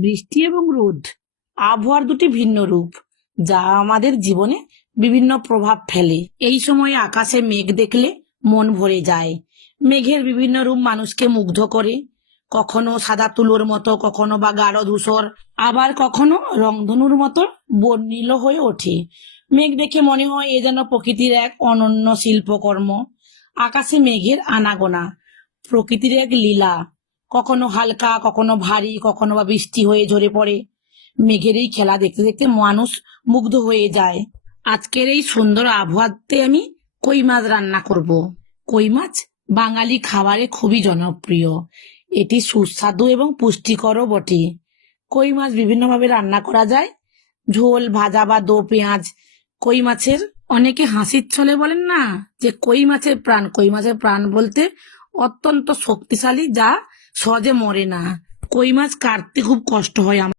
বৃষ্টি এবং রোদ, আবহাওয়ার দুটি ভিন্ন রূপ, যা আমাদের জীবনে বিভিন্ন প্রভাব ফেলে। এই সময় আকাশে মেঘ দেখলে মন ভরে যায়। মেঘের বিভিন্ন রূপ মানুষকে মুগ্ধ করে। কখনো সাদা তুলোর মতো, কখনো বা গাঢ় ধূসর, আবার কখনো রংধনুর মতো বর্ণিল হয়ে ওঠে। মেঘ দেখে মনে হয় এ যেন প্রকৃতির এক অনন্য শিল্পকর্ম। আকাশে মেঘের আনাগোনা, প্রকৃতির এক লীলা। কখনো হালকা, কখনো ভারী, কখনো বা বৃষ্টি হয়ে ঝরে পড়ে। মেঘের এই খেলা দেখতে দেখতে মানুষ মুগ্ধ হয়ে যায়। আজকের এই সুন্দর আবহাওয়াতে আমি কই মাছ রান্না করব? কই মাছ বাঙালি খাবারে খুবই জনপ্রিয়। এটি সুস্বাদু এবং পুষ্টিকরও বটে। কই মাছ বিভিন্নভাবে রান্না করা যায়? ঝোল, ভাজা বা দো পেঁয়াজ। কই মাছের অনেকে হাসির ছলে বলেন না যে কই মাছের প্রাণ, কই মাছের প্রাণ বলতে অত্যন্ত শক্তিশালী যা সহজে মরে না। কই মাছ কাটতে খুব কষ্ট হয় আমার।